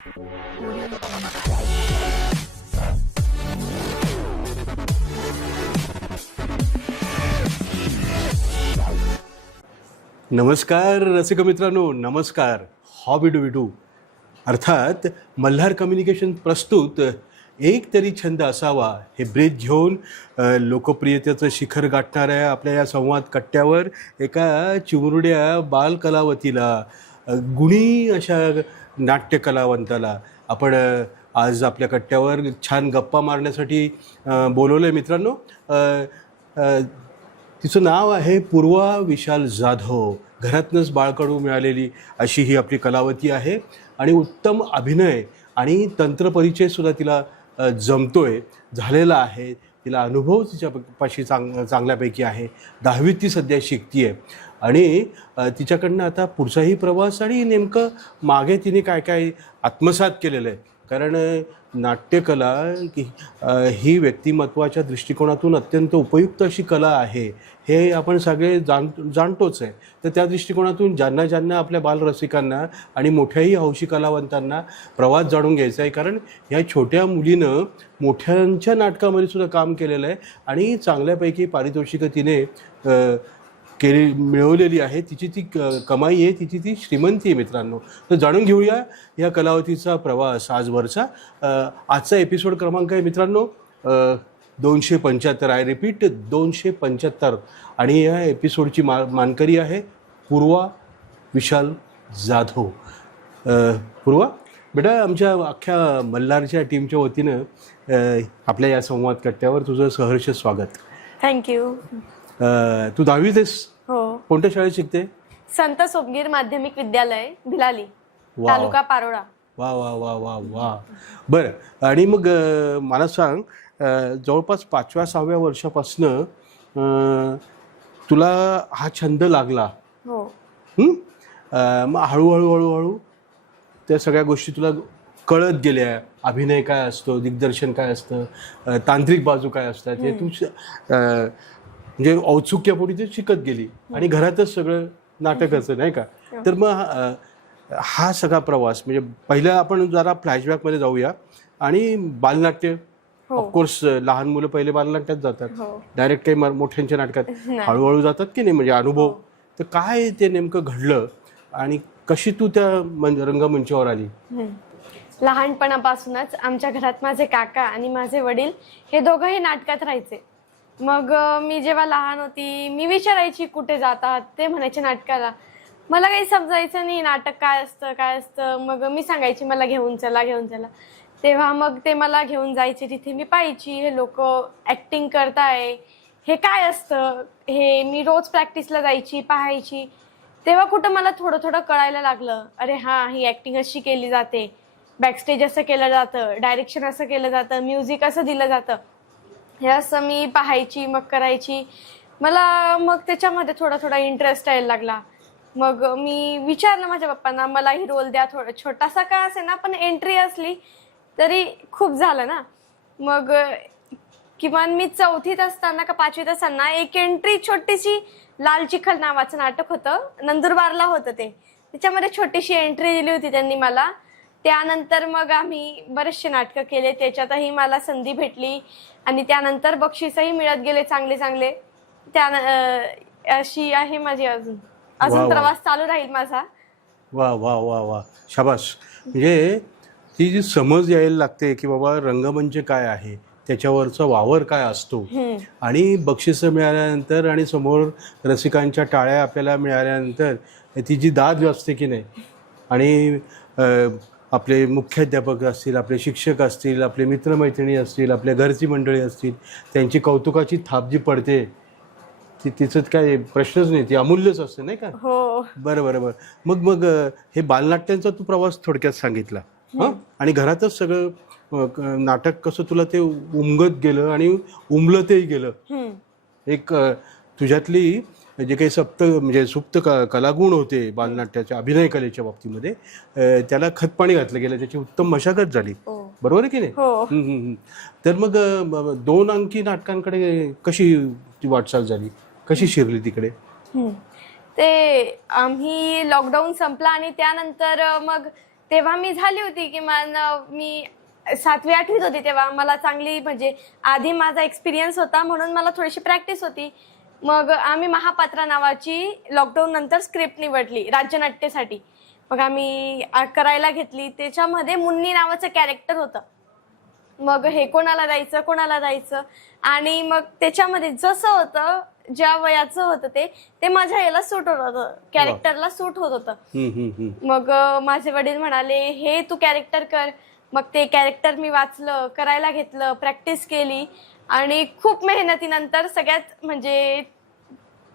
नमस्कार रसिक मित्रांनो, नमस्कार. हॉबी डू विडू अर्थात मल्हार कम्युनिकेशन प्रस्तुत एक तरी छंद असावा हे ब्रीद घेऊन लोकप्रियतेचं शिखर गाठणाऱ्या आपल्या या संवाद कट्ट्यावर एका चिमुरड्या बालकलावतीला, गुणी अशा नाट्यकलावंताला आपण आज आपल्या कट्ट्यावर छान गप्पा मारण्यासाठी बोलवलं आहे मित्रांनो. तिचं नाव आहे पूर्वा विशाल जाधव. घरातनंच बाळकडू मिळालेली अशी ही आपली कलावती आहे आणि उत्तम अभिनय आणि तंत्रपरिचयसुद्धा तिला जमतोय, झालेला आहे. तिला अनुभव तिच्यापाशी चांगल्यापैकी आहे. 10वीत ती सध्या शिकते आहे आणि तिच्याकडनं आता पुढचाही प्रवास आणि नेमकं मागे तिने काय काय आत्मसात केलेलं आहे. कारण नाट्यकला ही व्यक्तिमत्वाच्या दृष्टिकोनातून अत्यंत उपयुक्त अशी कला आहे हे आपण सगळे जाणतोच आहे. तर त्या दृष्टिकोनातून ज्यांना आपल्या बालरसिकांना आणि मोठ्याही हौशी कलावंतांना प्रवास जाणून घ्यायचा आहे. कारण ह्या छोट्या मुलीनं मोठ्यांच्या नाटकामध्ये सुद्धा काम केलेलं आहे आणि चांगल्यापैकी पारितोषिकं तिने मिळवलेली आहे. तिची ती कमाई आहे, तिची ती श्रीमंती आहे मित्रांनो. तर जाणून घेऊया या कलावतीचा प्रवास आजवरचा. आजचा एपिसोड क्रमांक आहे मित्रांनो 275. I repeat 275. आणि या एपिसोडची मानकरी आहे पूर्वा विशाल जाधव. पूर्वा बेटा, आमच्या अख्ख्या मल्हारच्या टीमच्या वतीनं आपल्या या संवाद कट्ट्यावर तुझं सहर्ष स्वागत. थँक्यू. तू 10वीत आहेस? हो. कोणत्या शाळेत शिकते? संत सोपगीर माध्यमिक विद्यालय भिलाली, तालुका पारोळा. वा वा वा वा वा. बरं, आणि मग मला सांग, जवळपास 5व्या-6व्या वर्षापासनं तुला हा छंद लागला. हो. मग हळूहळू त्या सगळ्या गोष्टी तुला कळत गेल्या. अभिनय काय असतो, दिग्दर्शन काय असतं, तांत्रिक बाजू काय असतात, हे तू म्हणजे औत्सुक्यापोटी ते शिकत गेली आणि घरातच सगळं नाटकाचं, नाही का? तर मग हा सगळा प्रवास म्हणजे पहिला आपण जरा फ्लॅशबॅकमध्ये जाऊया. आणि बालनाट्य, ऑफकोर्स लहान मुलं पहिले बालनाट्यात जातात, डायरेक्ट काही मोठ्यांच्या नाटकात हळूहळू जातात की नाही, म्हणजे अनुभव. तर काय ते नेमकं घडलं आणि कशी तू त्या रंगमंचावर आली? लहानपणापासूनच आमच्या घरात माझे काका आणि माझे वडील हे दोघंही नाटकात राहायचे. मग मी जेव्हा लहान होती मी विचारायची कुठे जातात, ते म्हणायचे नाटकाला. मला काही समजायचं नाही नाटक काय असतं. मग मी सांगायची मला घेऊन चला. तेव्हा मग ते मला घेऊन जायचे. तिथे मी पाहायची हे लोक ॲक्टिंग करताय, हे काय असतं हे. मी रोज प्रॅक्टिसला जायची, पाहायची. तेव्हा कुठं मला थोडं कळायला लागलं, अरे हां, ही ॲक्टिंग अशी केली जाते, बॅकस्टेज असं केलं जातं, डायरेक्शन असं केलं जातं, म्युझिक असं दिलं जातं. हे असं मी पाहायची, मग करायची. मला मग त्याच्यामध्ये थोडा इंटरेस्ट यायला लागला. मग मी विचारलं माझ्या पप्पांना, मला ही रोल द्या, थोडा छोटासा का असे ना, पण एंट्री असली तरी खूप झालं ना. मग किमान मी 4थीत असताना का 5वीत असताना एक एंट्री छोटीशी, लाल चिखल नावाचं नाटक होतं, नंदुरबारला होतं ते. त्याच्यामध्ये छोटीशी एंट्री दिली होती त्यांनी मला. त्यानंतर मग आम्ही बरेचसे नाटकं केले, त्याच्यातही मला संधी भेटली आणि त्यानंतर बक्षीसही मिळत गेले चांगले. अशी आहे माझी अजून प्रवास चालू राहील माझा. वा वा वा वा, शाबास. म्हणजे ती जी समज यायला लागते की बाबा रंगमंच काय आहे, त्याच्यावरचा वावर काय असतो, आणि बक्षिसं मिळाल्यानंतर आणि समोर रसिकांच्या टाळ्या आपल्याला मिळाल्यानंतर ती जी दाद असते की नाही, आणि आपले मुख्याध्यापक असतील, आपले शिक्षक असतील, आपले मित्रमैत्रिणी असतील, आपल्या घरची मंडळी असतील, त्यांची कौतुकाची थाप जी पडते तिचं काय प्रश्नच नाही, ती अमूल्यच असते, नाही का? हो. बरं. मग हे बालनाट्यांचा तू प्रवास थोडक्यात सांगितला. आणि घरातच सगळं नाटक कसं तुला ते उमगत गेलं आणि उमलतही गेलं. एक तुझ्यातली जे काही सुप्त कलागुण होते बालनाट्याच्या अभिनय कलेच्या बाबतीमध्ये, त्याला खतपाणी घातलं गेलं, त्याची उत्तम मशागत झाली. बरोबर आहे की नाही? तर मग 2 अंकी नाटकांकडे कशी वाटचाल झाली, कशी शिरली तिकडे? ते आम्ही लॉकडाऊन संपला आणि त्यानंतर मग तेव्हा मी झाली होती किमान मी 7वी 8वीत होती तेव्हा. मला चांगली म्हणजे आधी माझा एक्सपिरियन्स होता म्हणून मला थोडीशी प्रॅक्टिस होती. मग आम्ही महापात्रा नावाची लॉकडाऊन नंतर स्क्रिप्ट निवडली राज्यनाट्यासाठी. मग आम्ही करायला घेतली. त्याच्यामध्ये मुन्नी नावाचं कॅरेक्टर होतं. मग हे कोणाला द्यायचं आणि मग त्याच्यामध्ये जसं होतं ज्या वयाचं होतं ते माझ्या याला सूट होत होतं, कॅरेक्टरला सूट होत होतं. मग माझे वडील म्हणाले हे तू कॅरेक्टर कर. मग ते कॅरेक्टर मी वाचलं, करायला घेतलं, प्रॅक्टिस केली आणि खूप मेहनतीनंतर सगळ्यात म्हणजे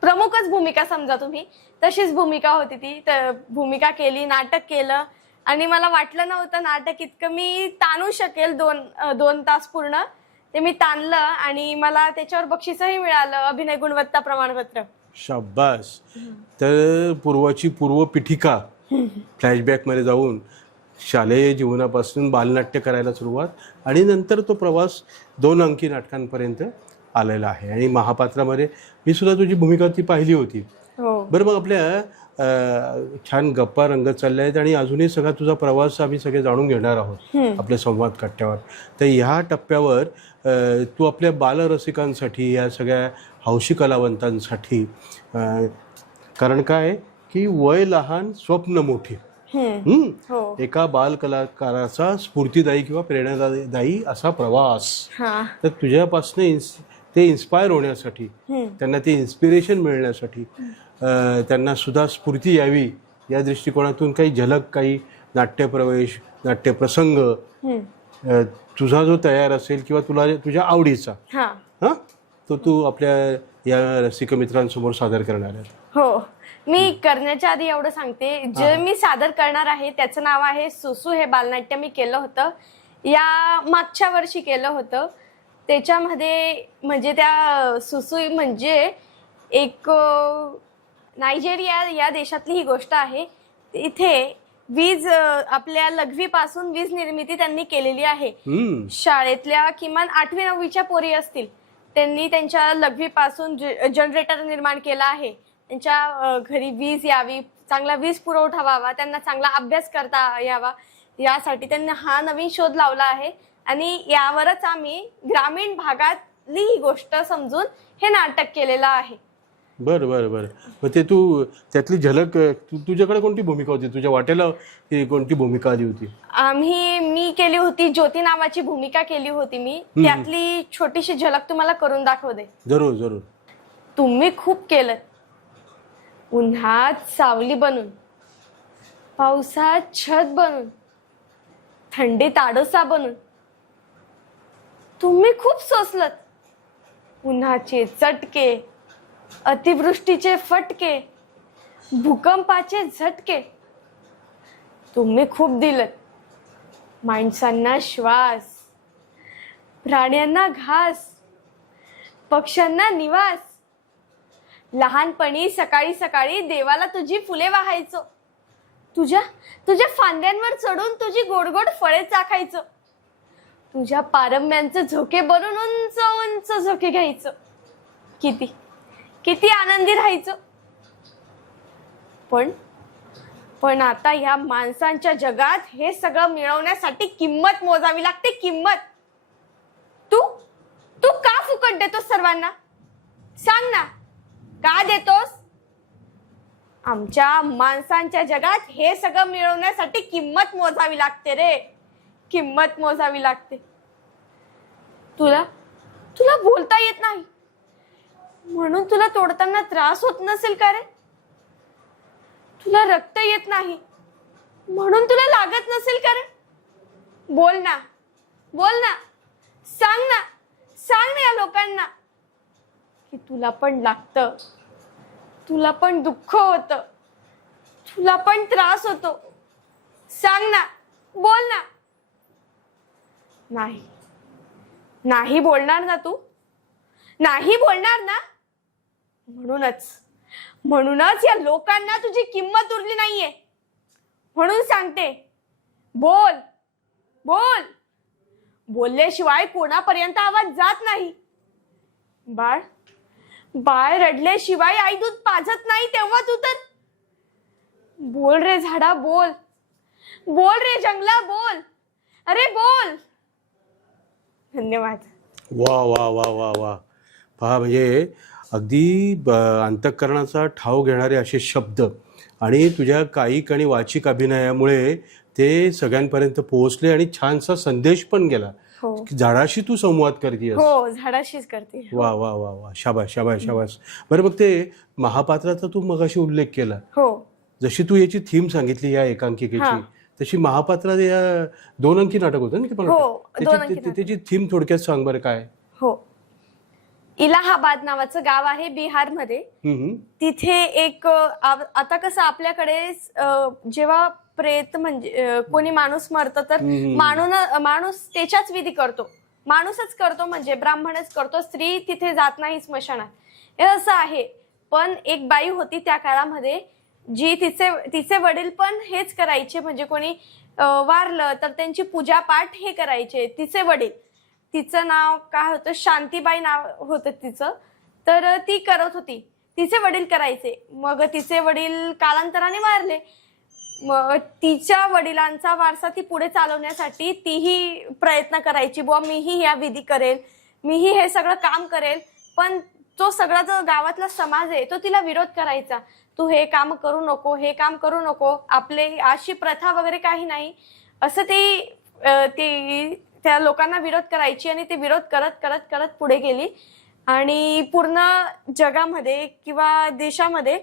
प्रमुखच भूमिका समजा तुम्ही तशीच भूमिका होती ती. तर भूमिका केली, नाटक केलं आणि मला वाटलं नव्हतं नाटक इतकं मी ताणू शकेल. 2 तास पूर्ण ते मी ताणलं आणि मला त्याच्यावर बक्षीसही मिळालं, अभिनय गुणवत्ता प्रमाणपत्र. शाबास. तर पूर्वाची पूर्वपीठिका फ्लॅशबॅकमध्ये जाऊन शालेय जीवनापासून बालनाट्य करायला सुरुवात आणि नंतर तो प्रवास 2 अंकी नाटकांपर्यंत आलेला आहे. आणि महापात्रामध्ये मी सुद्धा तुझी भूमिका ती पाहिली होती. बरं, मग आपल्या छान गप्पा रंगत चालल्या आहेत आणि अजूनही सगळा तुझा प्रवास आम्ही सगळे जाणून घेणार आहोत आपल्या संवाद कट्ट्यावर. तर ह्या टप्प्यावर तू आपल्या बालरसिकांसाठी, या सगळ्या हौशी कलावंतांसाठी, कारण काय की वय लहान स्वप्न मोठी, एका बाल कलाकाराचा स्फूर्तिदायी किंवा प्रेरणादायी असा प्रवास. तर तुझ्यापासून ते इन्स्पायर होण्यासाठी, त्यांना ते इन्स्पिरेशन मिळण्यासाठी, त्यांना सुद्धा स्फूर्ती यावी या दृष्टिकोनातून काही झलक, काही नाट्यप्रवेश, नाट्यप्रसंग तुझा जो तयार असेल किंवा तुला तुझ्या आवडीचा तो तू आपल्या या रसिक मित्रांसमोर सादर करणार आहे. हो, मी करण्याच्या आधी एवढं सांगते, जे मी सादर करणार आहे त्याचं नाव आहे सुसू. हे बालनाट्य मी केलं होतं या मागच्या वर्षी केलं होतं. त्याच्यामध्ये म्हणजे त्या सुसू म्हणजे एक नायजेरिया या देशातली ही गोष्ट आहे. इथे वीज आपल्या लघवीपासून वीज निर्मिती त्यांनी केलेली आहे. शाळेतल्या किमान 8वी 9वीच्या पोरी असतील, त्यांनी त्यांच्या लघवीपासून जनरेटर निर्माण केला आहे. त्यांच्या घरी वीज यावी, चांगला वीज पुरवठा व्हावा, त्यांना चांगला अभ्यास करता यावा, यासाठी त्यांनी हा नवीन शोध लावला आहे. आणि यावरच आम्ही ग्रामीण भागातली ही गोष्ट समजून हे नाटक केलेलं आहे. बरं बरं बरं. मग ते तू त्यातली झलक, तुझ्याकडे कोणती भूमिका होती, तुझ्या वाटेला कोणती भूमिका आली होती? मी केली होती ज्योती नावाची भूमिका केली होती मी. त्यातली छोटीशी झलक तुम्हाला करून दाखवते. जरूर जरूर. तुम्ही खूप केलं, उन्हात सावली बनून, पावसात छत बनून, थंडीत आडोसा बनून. तुम्ही खूप सोसलत, उन्हाचे चटके, अतिवृष्टीचे फटके, भूकंपाचे झटके. तुम्ही खूप दिलत, माणसांना श्वास, प्राण्यांना घास, पक्ष्यांना निवास. लहानपणी सकाळी सकाळी देवाला तुझी फुले वाहायचो, तुझ्या फांद्यांवर चढून तुझी गोड गोड फळे चाखायचो, तुझ्या पारंब्यांचे झोके बनून उंच उंच झोके घ्यायचो. किती आनंदी राहायचो. पण आता ह्या माणसांच्या जगात हे सगळं मिळवण्यासाठी किंमत मोजावी लागते. किंमत. तू का फुकट देतोस सर्वांना? सांग ना, का देतोस? आमच्या माणसांच्या जगात हे सगळं मिळवण्यासाठी किंमत मोजावी लागते रे, किंमत मोजावी लागते. तुला बोलता येत नाही म्हणून तुला तोडताना त्रास होत नसेल का रे? तुला रक्त येत नाही म्हणून तुला लागत नसेल का रे? बोल ना, सांग ना या लोकांना की तुला पण लागतं, तुला पण दुःख होतं, तुला पण त्रास होतो. सांग ना, बोल ना. नाही बोलणार ना तू? नाही बोलणार ना? म्हणूनच या लोकांना तुझी किंमत उरली नाहीये. म्हणून सांगते, बोल. बोलल्याशिवाय कोणापर्यंत आवाज जात नाही. बाळ रडल्याशिवाय आई दूध पाजत नाही. तेव्हा तू तर बोल रे झाडा, बोल. बोल रे जंगला, बोल, अरे बोल. धन्यवाद. वा वा वा वा वा. पहा, म्हणजे अगदी अंतःकरणाचा ठाव घेणारे असे शब्द आणि तुझ्या कायिक आणि वाचिक अभिनयामुळे ते सगळ्यांपर्यंत पोहोचले आणि छानसा संदेश पण गेला. हो झाडाशी तू संवाद करतेस. हो, झाडाशीच करते. वा वा वा वा, शाबास शाबास शाबास. बरं, मग ते महापात्राचा तू मगाशी उल्लेख केला. हो जशी तू याची थीम सांगितली या एकांकिकेची, तशी महापात्रा या 2 अंकी नाटक होतं ना ते पण. हो, 2 अंकी नाटक. त्याची थीम थोडक्यात सांग बरं काय. हो, इलाहाबाद नावाचं गाव आहे बिहारमध्ये. तिथे एक आता कसं आपल्याकडे जेव्हा प्रेत म्हणजे कोणी माणूस मरतं तर माणूस त्याच्याच विधी करतो, माणूसच करतो, म्हणजे ब्राह्मणच करतो, स्त्री तिथे जात नाही स्मशानात, हे असं आहे. पण एक बाई होती त्या काळामध्ये जी तिचे वडील पण हेच करायचे, म्हणजे कोणी वारलं तर त्यांची पूजा पाठ हे करायचे तिचे वडील. तिचं नाव काय होतं, शांतीबाई नाव होतं तिचं. तर ती करत होती, तिचे वडील करायचे. मग तिचे वडील कालांतराने वारले. मग तिच्या वडिलांचा वारसा ती पुढे चालवण्यासाठी तीही प्रयत्न करायची, बुवा मीही या विधी करेल, मीही हे सगळं काम करेल. पण तो सगळा जो गावातला समाज आहे तो तिला विरोध करायचा. तू हे काम करू नको, हे काम करू नको, आपले अशी प्रथा वगैरे काही नाही, असं ती त्या लोकांना विरोध करायची. आणि ते विरोध करत करत करत पुढे गेली आणि पूर्ण जगामध्ये किंवा देशामध्ये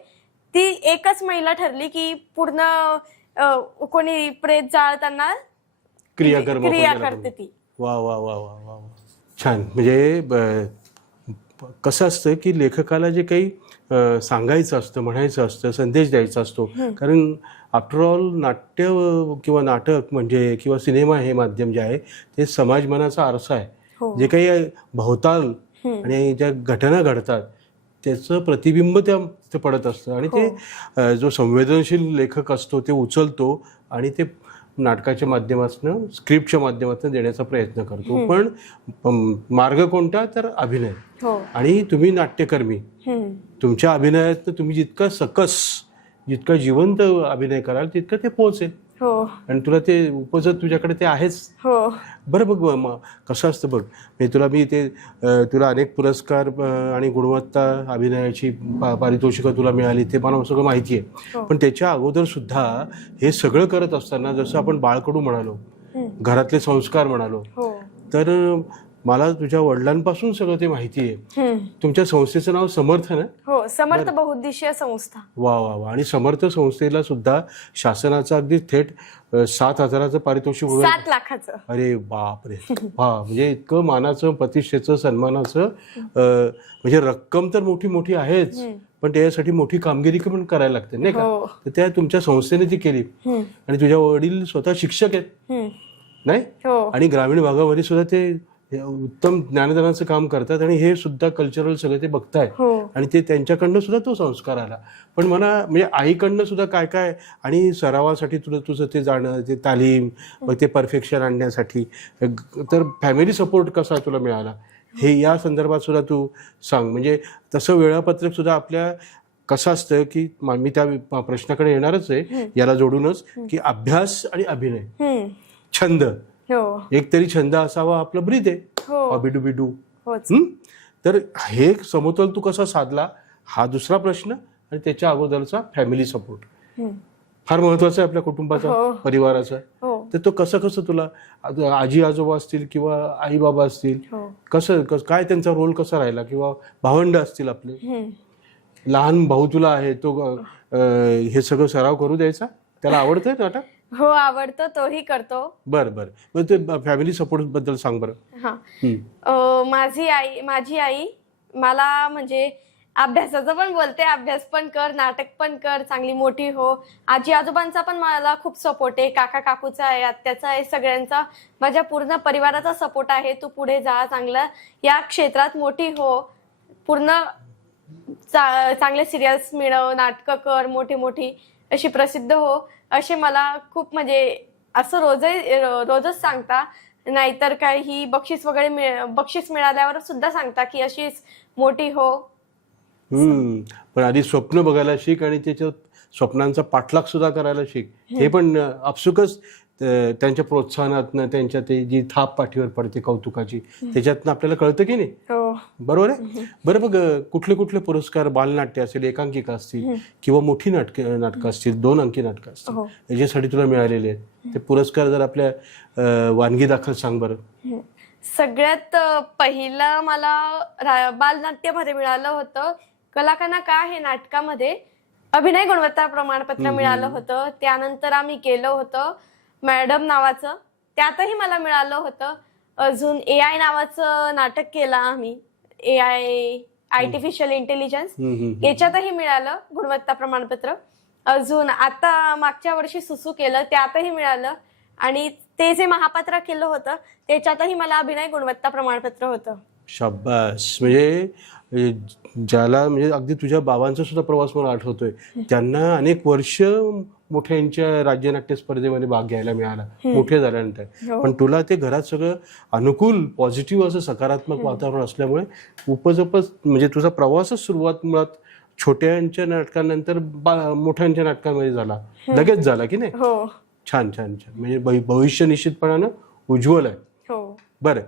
ती एकच महिला ठरली की पूर्ण कोणी प्रेत जाळताना क्रिया करते ती. वा वा वा वा वा, छान. म्हणजे कसं असतं की लेखकाला जे काही सांगायचं असतं, म्हणायचं असतं, संदेश द्यायचा असतो. कारण आफ्टर ऑल नाट्य किंवा नाटक म्हणजे किंवा सिनेमा हे माध्यम जे आहे ते समाज मनाचा आरसा आहे. जे काही भोवताल आणि ज्या घटना घडतात त्याचं प्रतिबिंब ते पडत असतं आणि ते जो संवेदनशील लेखक असतो ते उचलतो आणि ते नाटकाच्या माध्यमातून, स्क्रिप्टच्या माध्यमातून देण्याचा प्रयत्न करतो. पण मार्ग कोणता, तर अभिनय. आणि तुम्ही नाट्यकर्मी, तुमच्या अभिनयात तुम्ही जितका सकस, जितका जिवंत अभिनय कराल तितकं ते पोहोचेल. आणि तुला ते उपजत तुझ्याकडे ते आहेच. बरं, बघ कसं असतं बघ, तुला अनेक पुरस्कार आणि गुणवत्ता अभिनयाची पारितोषिकं तुला मिळाली, ते मला सगळं माहिती आहे. पण त्याच्या अगोदर सुद्धा हे सगळं करत असताना जसं आपण बाळकडू म्हणालो, घरातले संस्कार म्हणालो, तर मला तुझ्या वडिलांपासून सगळं ते माहिती आहे. तुमच्या संस्थेचं नाव समर्थ ना? हो, समर्थ बहुउद्देशीय संस्था. वा वा वा. आणि समर्थ संस्थेला सुद्धा शासनाचं अगदी थेट 7,000चं पारितोषिक. 7 लाखाचं. अरे बापरे. वा, म्हणजे इतकं मानाचं, प्रतिष्ठेचं, सन्मानाचं, म्हणजे रक्कम तर मोठी मोठी आहेच, पण त्यासाठी मोठी कामगिरी पण करायला लागते नाही का. तर त्या तुमच्या संस्थेने ती केली. आणि तुझ्या वडील स्वतः शिक्षक आहेत नाही, आणि ग्रामीण भागामध्ये सुद्धा ते उत्तम ज्ञानदानाचं काम करतात आणि हे सुद्धा कल्चरल सगळं ते बघतायत. आणि ते त्यांच्याकडनं सुद्धा तो संस्कार आला. पण मला म्हणजे आईकडनं सुद्धा काय काय, आणि सरावासाठी तुझं ते जाणं, ते तालीम, मग ते परफेक्शन आणण्यासाठी, तर फॅमिली सपोर्ट कसा तुला मिळाला हे या संदर्भात सुद्धा तू सांग. म्हणजे तसं वेळापत्रक सुद्धा आपल्या कसं असतं की मी त्या प्रश्नाकडे येणारच आहे याला जोडूनच, की अभ्यास आणि अभिनय, छंद, एक तरी छंद असावा आपलं, ब्रीद आहे, हॉबी-डू-बी-डू. तर हे समतोल तू कसा साधला हा दुसरा प्रश्न. आणि त्याच्या अगोदरचा फॅमिली सपोर्ट फार महत्वाचा आहे आपल्या कुटुंबाचा, परिवाराचा. तर तो कसं तुला, आजी आजोबा असतील किंवा आई बाबा असतील, कसं काय त्यांचा रोल कसा राहिला, किंवा भावंड असतील आपले, लहान भाऊ तुला आहे, तो हे सगळं सराव करू द्यायचा, त्याला आवडतंय नाटक? हो, आवडतं, तोही करतो. बरं, मग ते फॅमिली सपोर्ट बद्दल सांग बरं. माझी आई मला म्हणजे अभ्यासाचं पण बोलते, अभ्यास पण कर, नाटक पण कर, चांगली मोठी हो. आजी आजोबांचा पण मला खूप सपोर्ट आहे, काका काकूचा आहे, आत्याचा आहे, सगळ्यांचा, माझ्या पूर्ण परिवाराचा सपोर्ट आहे. तू पुढे जा, चांगलं या क्षेत्रात मोठी हो, पूर्ण चांगले सिरियल्स मिळव, नाटकं कर, मोठी अशी प्रसिद्ध हो, असे मला खूप म्हणजे असं रोजच सांगता. नाहीतर काही बक्षीस वगैरे बक्षीस मिळाल्यावर सुद्धा सांगता की अशीच मोठी हो. पण आधी स्वप्न बघायला शिक आणि त्याच्यात स्वप्नांचा पाठलाग सुद्धा करायला शिक. हे पण आपसुकच त्यांच्या प्रोत्साहनातनं, त्यांच्या ते जी थाप पाठीवर पडते कौतुकाची, त्याच्यातनं आपल्याला कळतं की नाही. हो. बरोबर आहे. बरं, बघ कुठले कुठले पुरस्कार, बालनाट्य असेल, एकांकिका असतील किंवा मोठी नाटकं असतील, 2 अंकी नाटकं असतील, याच्यासाठी तुला मिळालेले आहेत ते पुरस्कार जर आपल्या वानगी दाखल सांग बरं. सगळ्यात पहिलं मला बालनाट्यामध्ये मिळालं होतं कलाकाना का हे नाटकामध्ये अभिनय गुणवत्ता प्रमाणपत्र मिळालं होतं. त्यानंतर आम्ही केलं होतं मॅडम नावाचं, त्यातही मला मिळालं होतं. अजून AI नावाचं नाटक केलं आम्ही, AI आर्टिफिशियल इंटेलिजन्स, याच्यातही मिळालं गुणवत्ता प्रमाणपत्र. अजून आता मागच्या वर्षी सुसू केलं, त्यातही मिळालं. आणि ते जे महापात्र केलं होतं त्याच्यातही मला अभिनय गुणवत्ता प्रमाणपत्र होतं. शाबास. म्हणजे ज्याला म्हणजे अगदी तुझ्या बाबांचा सुद्धा प्रवास मला आठवतोय, त्यांना अनेक वर्ष मोठ्यांच्या राज्यनाट्य स्पर्धेमध्ये भाग घ्यायला मिळाला मोठे झाल्यानंतर. पण तुला ते घरात सगळं अनुकूल, पॉझिटिव्ह असं सकारात्मक वातावरण असल्यामुळे उपजपच म्हणजे तुझा प्रवासच सुरुवात मुळात छोट्यांच्या नाटकांनंतर मोठ्यांच्या नाटकांमध्ये झाला, लगेच झाला की नाही. छान छान छान. म्हणजे भविष्य निश्चितपणानं उज्ज्वल आहे. बरं,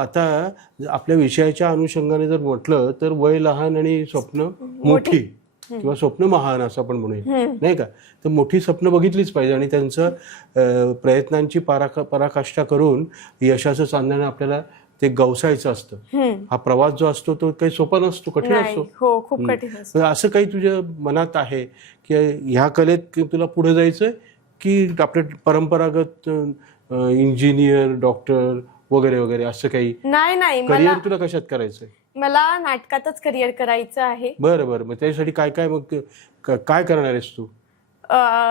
आता आपल्या विषयाच्या अनुषंगाने जर म्हटलं तर वय लहान आणि स्वप्न मोठी किंवा स्वप्न महान असं आपण म्हणूया, नाही का. तर मोठी स्वप्न बघितलीच पाहिजे आणि त्यांचं प्रयत्नांची पराकाष्ठा करून यशाचं चांदणं आपल्याला ते गवसायचं असतं. हा प्रवास जो असतो तो काही सोपा नसतो, कठीण असतो. खूप कठीण. असं काही तुझ्या मनात आहे की ह्या कलेत तुला पुढे जायचंय की आपले परंपरागत इंजिनियर, डॉक्टर वगैरे वगैरे असं काही? नाही, करिअर तुला कशात करायचंय? मला नाटकातच करिअर करायचं आहे. बरं. मग त्यासाठी काय काय मग काय करणार आहेस तू?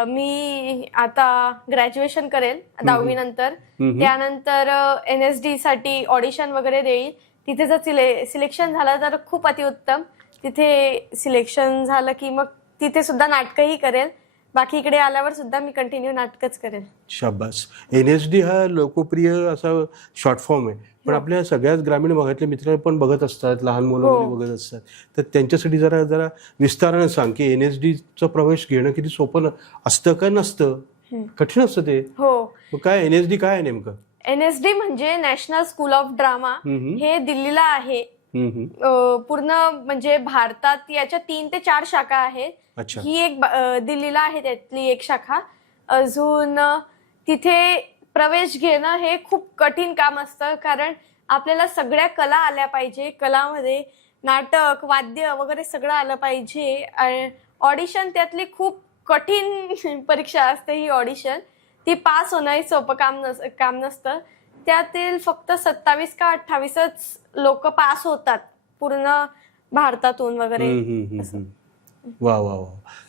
मी आता ग्रॅज्युएशन करेल 10वी नंतर. त्यानंतर NSD साठी ऑडिशन वगैरे देईल. तिथे जर सिलेक्शन झालं तर खूप अतिउत्तम. तिथे सिलेक्शन झालं की मग तिथे सुद्धा नाटकही करेल. बाकी इकडे आल्यावर सुद्धा मी कंटिन्यू नाटकच करेल. शाबास. NSD हा लोकप्रिय असा शॉर्ट फॉर्म आहे, पण आपल्या सगळ्याच ग्रामीण भागातले मित्र पण बघत असतात, लहान मुलं बघत असतात. तर त्यांच्यासाठी जरा विस्तारानं सांग की NSDचा प्रवेश घेणं किती सोपं असतं का नसतं, कठीण असतं ते? हो. काय NSD काय आहे नेमकं? NSD म्हणजे नॅशनल स्कूल ऑफ ड्रामा. हे दिल्लीला आहे. पूर्ण म्हणजे भारतात याच्या 3 ते 4 शाखा आहेत. ही एक दिल्लीला आहे, त्यातली एक शाखा. अजून तिथे प्रवेश घेणं हे खूप कठीण काम असतं, कारण आपल्याला सगळ्या कला आल्या पाहिजे. कलामध्ये नाटक, वाद्य वगैरे सगळं आलं पाहिजे. ऑडिशन त्यातली खूप कठीण परीक्षा असते ही ऑडिशन. ती पास होणं हे सोपं काम नसतं. त्यातील फक्त 27 का 28च लोक पास होतात पूर्ण भारतातून वगैरे. वा वा वा.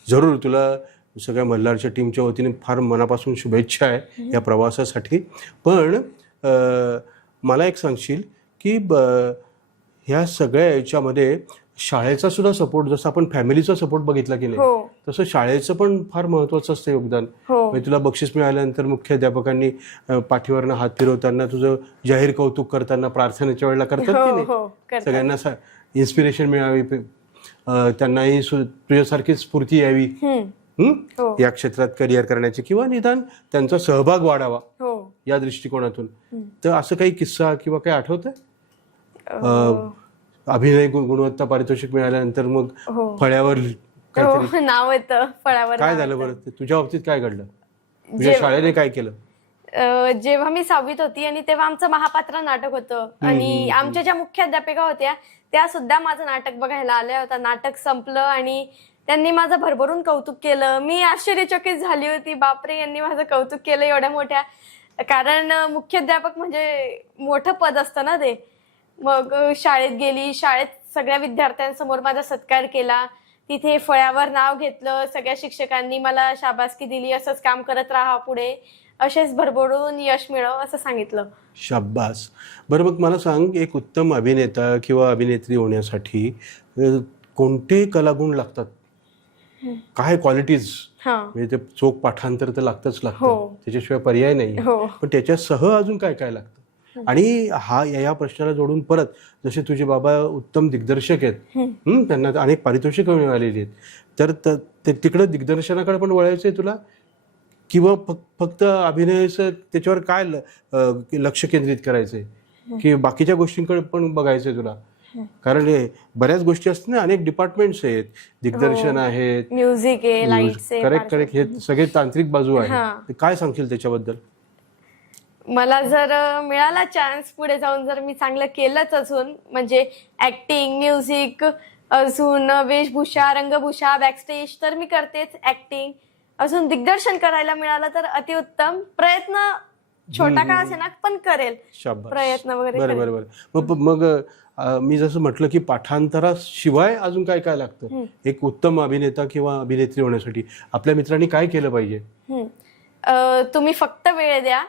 जरूर तुला सगळ्या मल्हारच्या टीमच्या वतीने फार मनापासून शुभेच्छा आहे या प्रवासासाठी. पण मला एक सांगशील की ह्या सगळ्या याच्यामध्ये शाळेचा सुद्धा सपोर्ट, जसं आपण फॅमिलीचा सपोर्ट बघितला की नाही, तसं शाळेचं पण फार महत्वाचं असतं योगदान. म्हणजे तुला बक्षीस मिळाल्यानंतर मुख्याध्यापकांनी पाठीवरनं हात फिरवताना, तुझं जाहीर कौतुक करताना, प्रार्थनेच्या वेळेला करतात की नाही, सगळ्यांना इन्स्पिरेशन मिळावी, त्यांनाही तुझ्यासारखी स्फूर्ती यावी या क्षेत्रात करिअर करण्याची, किंवा निदान त्यांचा सहभाग वाढावा या दृष्टिकोनातून. तर असं काही किस्सा किंवा काही आठवतंय? अभिनय गुणवत्ता पारितोषिक मिळाल्यानंतर मग फळ्यावर काहीतरी नाव येतं, फळ्यावर काय झालं बरं? तुझ्या बाबतीत काय घडलं? तुझ्या शाळेने काय केलं? जेव्हा मी 6वीत होती आणि तेव्हा आमचं महापात्र नाटक होतं आणि आमच्या ज्या मुख्याध्यापिका होत्या त्या सुद्धा माझं नाटक बघायला आल्या होत्या. नाटक संपलं आणि त्यांनी माझं भरभरून कौतुक केलं. मी आश्चर्यचकित झाली होती, बापरे यांनी माझं कौतुक केलं एवढ्या मोठ्या. कारण मुख्याध्यापक म्हणजे मोठं पद असतं ना ते. मग शाळेत गेली, शाळेत सगळ्या विद्यार्थ्यांसमोर माझा सत्कार केला. तिथे फळ्यावर नाव घेतलं, सगळ्या शिक्षकांनी मला शाबासकी दिली, असंच काम करत राहा पुढे, असेच भरभरून यश मिळव असं सांगितलं. शाबास. बरं, मग मला सांग, एक उत्तम अभिनेता किंवा अभिनेत्री होण्यासाठी कोणते कलागुण लागतात? काय क्वालिटीज? म्हणजे ते चोख पाठांतर तर लागतच लागतं, त्याच्याशिवाय पर्याय नाही. पण त्याच्यासह अजून काय काय लागतं? आणि या प्रश्नाला जोडून परत, जसे तुझे बाबा उत्तम दिग्दर्शक आहेत, त्यांना अनेक पारितोषिकं मिळालेली आहेत, तर ते तिकडं दिग्दर्शनाकडे पण वळायचं आहे तुला, किंवा फक्त अभिनयाचं त्याच्यावर काय लक्ष केंद्रित करायचंय, की बाकीच्या गोष्टींकडे पण बघायचंय तुला? कारण बऱ्याच गोष्टी असतात ना, अनेक डिपार्टमेंट्स आहेत, दिग्दर्शन आहेत, म्युझिक आहे, लाईट्स आहे. करेक्ट, हे सगळे तांत्रिक बाजू आहे. काय सांगशील त्याच्याबद्दल? मला जर मिळाला चान्स पुढे जाऊन, जर मी चांगलं केलंच अजून, म्हणजे ऍक्टिंग, म्युझिक, अजून वेशभूषा, रंगभूषा, बॅकस्टेज, तर मी करतेच ऍक्टिंग. अजून दिग्दर्शन करायला मिळालं तर अतिउत्तम. प्रयत्न छोटा का असेना पण करेल, प्रयत्न वगैरे. बरोबर. मग मी जसं म्हटलं की पाठांतराशिवाय अजून काय काय लागतं एक उत्तम अभिनेता किंवा अभिनेत्री होण्यासाठी? आपल्या मित्रांनी काय केलं पाहिजे? तुम्ही फक्त वेळ द्या,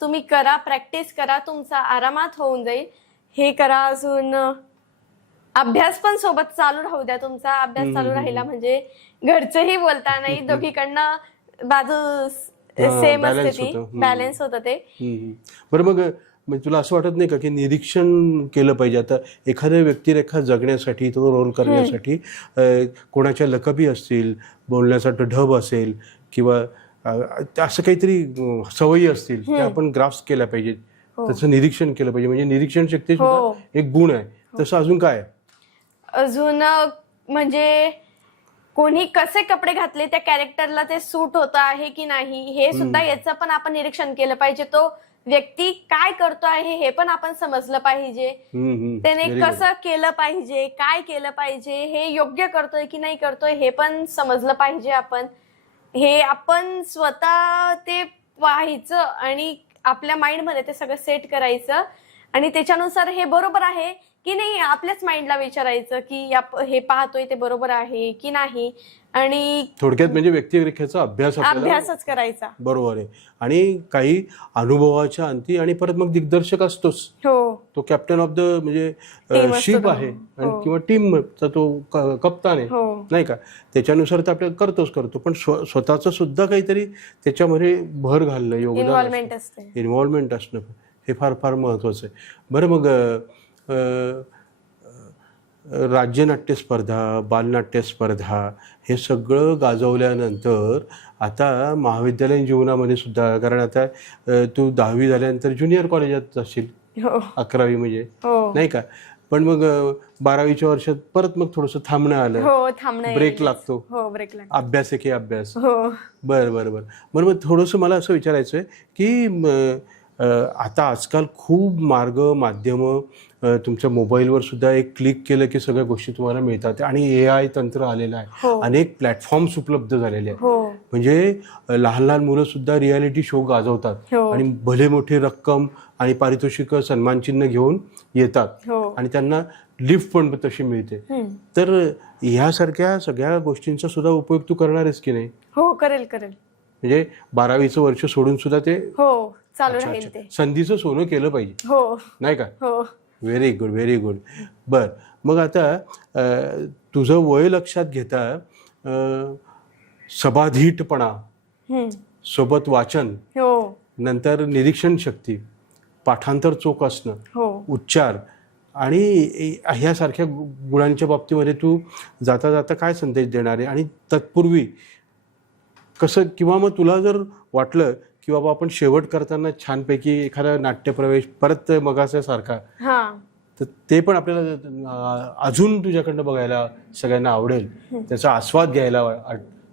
तुम्ही करा, प्रॅक्टिस करा, तुमचा आरामात होऊन जाईल. हे करा. अजून अभ्यास पण सोबत चालू राहू द्या. तुमचा अभ्यास चालू राहिला म्हणजे घरचंही बोलता नाही, दोघीकडनं बाजू सेम असते, ती बॅलन्स होतं ते. बरं, मग म्हणजे तुला असं वाटत नाही का की निरीक्षण केलं पाहिजे? आता एखाद्या व्यक्तिरेखा जगण्यासाठी, तो रोल करण्यासाठी कोणाच्या लकबी असतील, बोलण्याचा ढब असेल, किंवा असं काहीतरी सवयी असतील, त्या आपण ग्राफ्स केल्या पाहिजेत, त्याचं निरीक्षण केलं पाहिजे. म्हणजे निरीक्षण शक्ती सुद्धा एक गुण आहे. तसं अजून काय? अजून म्हणजे कोणी कसे कपडे घातले, त्या कॅरेक्टरला ते सूट होत आहे की नाही, हे सुद्धा याचं पण आपण निरीक्षण केलं पाहिजे. तो व्यक्ती काय करतो आहे हे पण आपण समजलं पाहिजे. त्याने कसं केलं पाहिजे, काय केलं पाहिजे, हे योग्य करतोय की नाही करतोय हे पण समजलं पाहिजे. हे आपण स्वतः ते पाहायचं आणि आपल्या माइंडमध्ये ते सगळं सेट करायचं, आणि त्याच्यानुसार हे बरोबर आहे की नाही आपल्याच माइंडला विचारायचं की हे पाहतोय ते बरोबर आहे की नाही. आणि थोडक्यात म्हणजे व्यक्तिरेखेचा अभ्यासच करायचा. बरोबर आहे. आणि काही अनुभवाच्या अंती आणि परत मग दिग्दर्शक असतोच, तो कॅप्टन ऑफ द म्हणजे शिप आहे, किंवा टीमचा तो कप्तान आहे, नाही का? त्याच्यानुसार तर आपल्याला करतो, पण स्वतःच सुद्धा काहीतरी त्याच्यामध्ये भर घालणं, इन्व्हॉल्वमेंट असणं, हे फार फार महत्वाचं आहे. बरं, मग राज्यनाट्य स्पर्धा, बालनाट्य स्पर्धा हे सगळं गाजवल्यानंतर आता महाविद्यालयीन जीवनामध्ये सुद्धा, कारण आता तू 10वी झाल्यानंतर ज्युनियर कॉलेजात जाशील, 11वी म्हणजे, नाही का? पण मग 12वीच्या वर्षात परत मग थोडंसं थांबणं आलं, ब्रेक लागतो, अभ्यास आहे की अभ्यास. बरं. मग थोडंसं मला असं विचारायचं आहे की आता आजकाल खूप मार्ग, माध्यमं, तुमच्या मोबाईलवर सुद्धा एक क्लिक केलं की सगळ्या गोष्टी तुम्हाला मिळतात, आणि AI तंत्र आलेलं आहे, अनेक प्लॅटफॉर्म्स उपलब्ध झालेले आहेत. म्हणजे लहान लहान मुलं सुद्धा रियालिटी शो गाजवतात, आणि भले मोठी रक्कम आणि पारितोषिक, सन्मानचिन्ह घेऊन येतात, आणि त्यांना लिफ्ट पण तशी मिळते. तर ह्यासारख्या सगळ्या गोष्टींचा सुद्धा उपयोग तू करणार आहेस की नाही? हो, करेल. म्हणजे 12वीचं वर्ष सोडून सुद्धा ते चालू राहील. ते संधीचं सोनं केलं पाहिजे, नाही का? Very good. बर, मग आता तुझं वय लक्षात घेता सबाधीटपणा, सोबत वाचन, नंतर निरीक्षण शक्ती, पाठांतर चोख असणं, उच्चार, आणि ह्यासारख्या गुणांच्या बाबतीमध्ये तू जाता जाता काय संदेश देणार आहे? आणि तत्पूर्वी कसं, किंवा मग तुला जर वाटलं की बाबा आपण शेवट करताना छानपैकी एखादा नाट्यप्रवेश परत मगासारखा, तर ते पण आपल्याला अजून तुझ्याकडनं बघायला सगळ्यांना आवडेल, त्याचा आस्वाद घ्यायला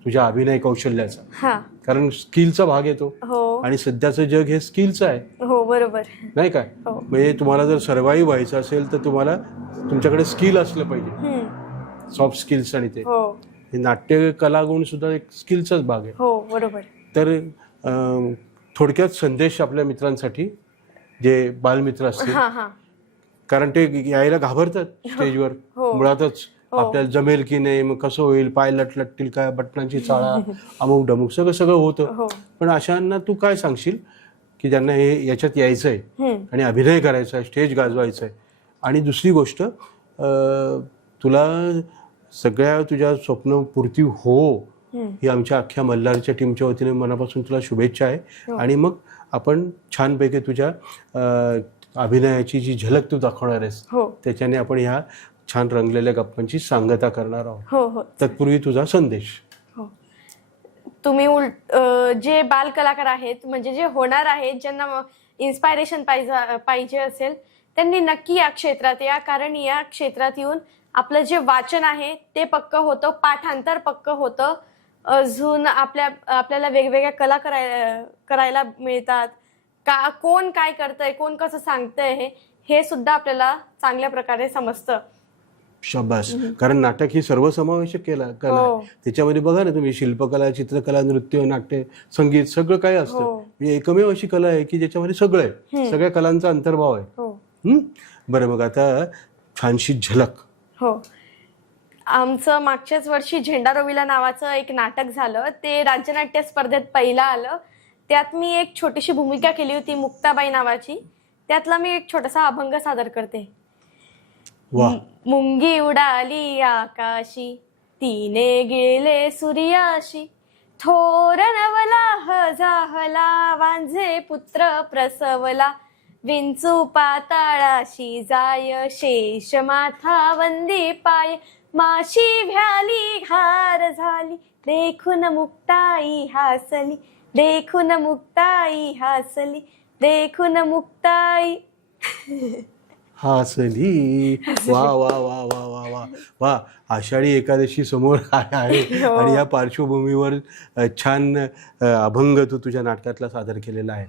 तुझ्या अभिनय कौशल्याचा, कारण स्किलचा भाग येतो, आणि सध्याचं जग हे स्किलचं आहे. बरोबर, नाही काय? म्हणजे तुम्हाला जर सर्वाईव्ह व्हायचं असेल तर तुम्हाला तुमच्याकडे स्किल असलं पाहिजे, सॉफ्ट स्किल्स, आणि ते नाट्य कलागुण सुद्धा एक स्किलचाच भाग आहे. बरोबर. तर थोडक्यात संदेश आपल्या मित्रांसाठी, जे बालमित्र असतील, कारण ते यायला घाबरतात स्टेजवर मुळातच, आपल्याला जमेल की नाही, मग कसं होईल, पाय लटलटतील काय, बटनांची चाळा, अमुक डमुक सगळं होतं. पण अशांना तू काय सांगशील की ज्यांना हे याच्यात यायचंय आणि अभिनय करायचा आहे, स्टेज गाजवायचं आहे, आणि दुसरी गोष्ट, तुला सगळ्या तुझ्या स्वप्नपूर्ती हो, ही आमच्या अख्ख्या मल्हारच्या टीमच्या वतीने मनापासून तुला शुभेच्छा आहे. आणि मग आपण छानपैकी तुझ्या अभिनयाची जी झलक तू दाखवणार आहेस, त्याच्याने आपण ह्या छान रंगलेल्या गप्पांची सांगता करणार आहोत. तत्पूर्वी तुझा संदेश. जे बालकलाकार आहेत म्हणजे जे होणार आहेत, ज्यांना इन्स्पायरेशन पाहिजे असेल, त्यांनी नक्की या क्षेत्रात या. कारण या क्षेत्रात येऊन आपलं जे वाचन आहे ते पक्कं होतं, पाठांतर पक्कं होतं, अजून आपल्याला वेगवेगळ्या कला करायला मिळतात. कोण काय करतंय, कोण कसं सांगतंय हे सुद्धा आपल्याला चांगल्या प्रकारे समजतं. शाबास. कारण नाटक ही सर्वसमावेशक कला आहे. त्याच्यामध्ये बघा ना तुम्ही, शिल्पकला, चित्रकला, नृत्य, नाट्य, संगीत सगळं काय असतं. म्हणजे एकमेव अशी कला आहे की ज्याच्यामध्ये सगळं आहे, सगळ्या कलांचा अंतर्भाव आहे. बरं, मग आता छानशी झलक. हो, आमचं मागच्याच वर्षी झेंडा रोविला नावाचं एक नाटक झालं. ते राज्यनाट्य स्पर्धेत पहिलं आलं. त्यात मी एक छोटीशी भूमिका केली होती, मुक्ताबाई नावाची. त्यातला मी एक छोटासा अभंग सादर करते. मुंगी उडाली आकाशी, तिने गिळले सूर्याशी, थोर नवला जाहला, वांझे पुत्र प्रसवला, विंचू पाताळाशी जाय, शेष माथा वंदी पाय, माशी भ्याली घार झाली, देखून मुक्ताई हासली, देखून मुक्ताई हासली, देखून मुक्ताई हासली. वा वा वा वा वा वा वा. आषाढी एकादशी समोर आहे आणि या पार्श्वभूमीवर छान अभंग तू तुझ्या नाटकातला सादर केलेला आहे.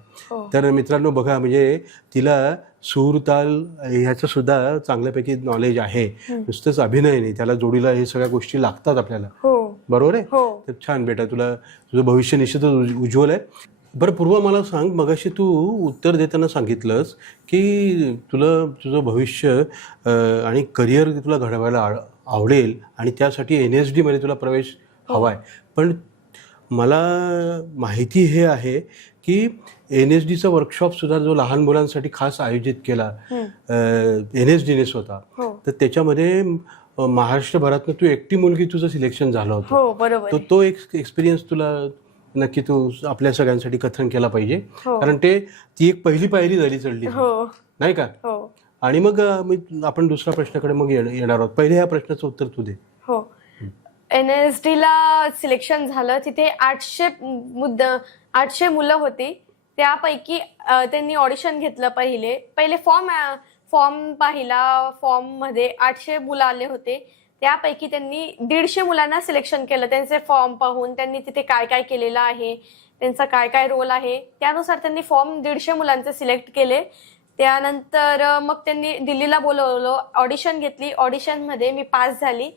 तर मित्रांनो बघा, म्हणजे तिला सूर ताल ह्याचं सुद्धा चांगल्यापैकी नॉलेज आहे. नुसतंच अभिनय नाही, त्याला जोडीला हे सगळ्या गोष्टी लागतात आपल्याला. बरोबर आहे. हो. तर छान बेटा, तुझं भविष्य निश्चितच उज्ज्वल आहे. बरं पूर्वा, मला सांग, मगाशी तू उत्तर देताना सांगितलंस की तुझं भविष्य आणि करिअर तुला घडवायला आवडेल आणि त्यासाठी NSD मध्ये तुला प्रवेश हवा आहे. पण मला माहिती हे आहे की NSDचा वर्कशॉपसुद्धा जो लहान मुलांसाठी खास आयोजित केला NSDने स्वतः, तर त्याच्यामध्ये महाराष्ट्रभरातनं तू एकटी मुलगी तुझं सिलेक्शन झालं होतं. बरोबर. तो एक एक्सपिरियन्स तुला नक्की तू आपल्या सगळ्यांसाठी कथन केला पाहिजे. कारण ती एक पहिली पायरी झाली चढली, नाही का? आणि मग आपण दुसऱ्या प्रश्नाकडे मग येणार आहोत. पहिले ह्या प्रश्नाचं उत्तर तू दे. हो, NSD ला सिलेक्शन झालं. तिथे 800 मुलं होती. त्यापैकी त्यांनी ऑडिशन घेतलं. पहिले फॉर्म पाहिला. फॉर्म मध्ये 800 मुलं आले होते. त्यापैकी त्यांनी 150 मुलांना सिलेक्शन केलं. त्यांचे फॉर्म पाहून त्यांनी तिथे काय काय केलेलं आहे, त्यांचा काय काय रोल आहे, त्यानुसार त्यांनी फॉर्म 150 मुलांचे सिलेक्ट केले. त्यानंतर मग त्यांनी दिल्लीला बोलवलं, ऑडिशन घेतली. ऑडिशनमध्ये मी पास झाली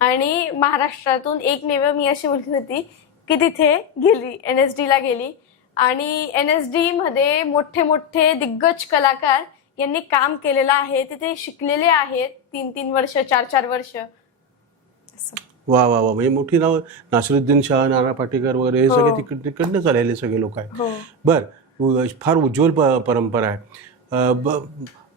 आणि महाराष्ट्रातून एकमेव मी अशी मुलगी होती की तिथे गेली, NSD ला गेली. आणि NSD मध्ये मोठे मोठे दिग्गज कलाकार यांनी काम केलेलं आहे. तिथे शिकलेले आहेत 3-3 वर्ष, 4-4 वर्ष. वा वा वा. म्हणजे मोठी नाव, नासिरुद्दीन शाह, नाना पाटेकर वगैरे हे सगळे तिकडनंच आलेले सगळे लोक आहेत. बरं, फार उज्ज्वल परंपरा आहे.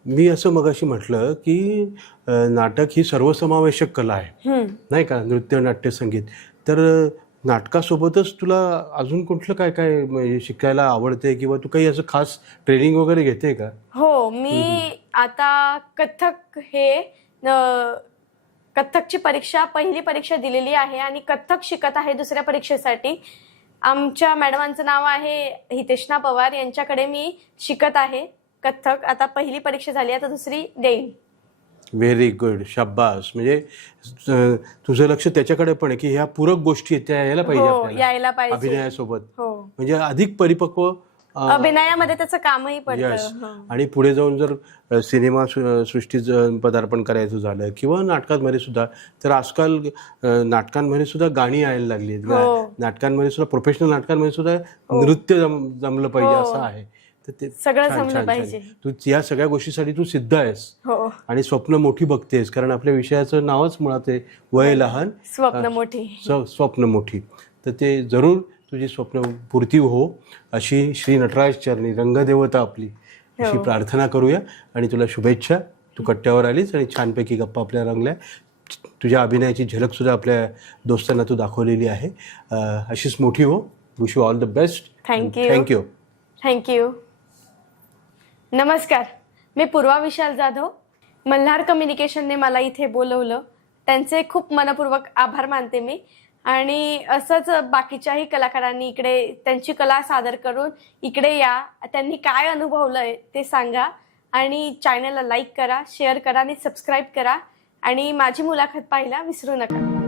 मी असं मगाशी म्हटलं की नाटक ही सर्वसमावेशक कला आहे, नाही का? नृत्य, नाट्य, संगीत. तर नाटकासोबतच तुला अजून कुठलं काय काय शिकायला आवडते किंवा तू काही असं खास ट्रेनिंग वगैरे घेते का? हो, मी आता कथ्थकची पहिली परीक्षा दिलेली आहे आणि कथ्थक शिकत आहे दुसऱ्या परीक्षेसाठी. आमच्या मॅडमांचं नाव आहे हितेशना पवार. यांच्याकडे मी शिकत आहे कथ्थक. आता पहिली परीक्षा झाली, आता दुसरी देईन. व्हेरी गुड, शाबास. म्हणजे तुझं लक्ष त्याच्याकडे पण आहे की ह्या पूरक गोष्टी त्या यायला पाहिजे अभिनयासोबत. म्हणजे अधिक परिपक्व अभिनयामध्ये त्याचं कामही पडतं. आणि पुढे जाऊन जर सिनेमा सृष्टीत पदार्पण करायचं झालं किंवा नाटकांमध्ये सुद्धा, तर आजकाल नाटकांमध्ये सुद्धा गाणी यायला लागली. नाटकांमध्ये सुद्धा, प्रोफेशनल नाटकांमध्ये सुद्धा नृत्य जमलं पाहिजे असं आहे. तर ते सगळं जमलं पाहिजे. तू या सगळ्या गोष्टीसाठी तू सिद्ध आहेस आणि स्वप्न मोठी बघतेस. कारण आपल्या विषयाचं नावच मुळात आहे वय लहान स्वप्न मोठी. तर ते जरूर तुझी स्वप्न पूर्ती हो अशी श्री नटराज चरणी, रंगदेवता आपली, अशी प्रार्थना करूया. आणि तुला शुभेच्छा. तू कट्ट्यावर आलीस आणि छानपैकी गप्पा आपल्या रंगल्या. तुझ्या अभिनयाची झलक सुद्धा आपल्या दोस्तांना तू दाखवलेली आहे. अशीच मोठी हो. Wish you all the best. Thank you. Thank you. नमस्कार, मी पूर्वा विशाल जाधव. मल्हार कम्युनिकेशनने मला इथे बोलवलं, त्यांचे खूप मनपूर्वक आभार मानते मी. आणि असंच बाकीच्याही कलाकारांनी इकडे त्यांची कला सादर करून इकडे या, त्यांनी काय अनुभवलंय ते सांगा आणि चॅनलला लाईक करा, शेअर करा आणि सबस्क्राईब करा आणि माझी मुलाखत पाहायला विसरू नका.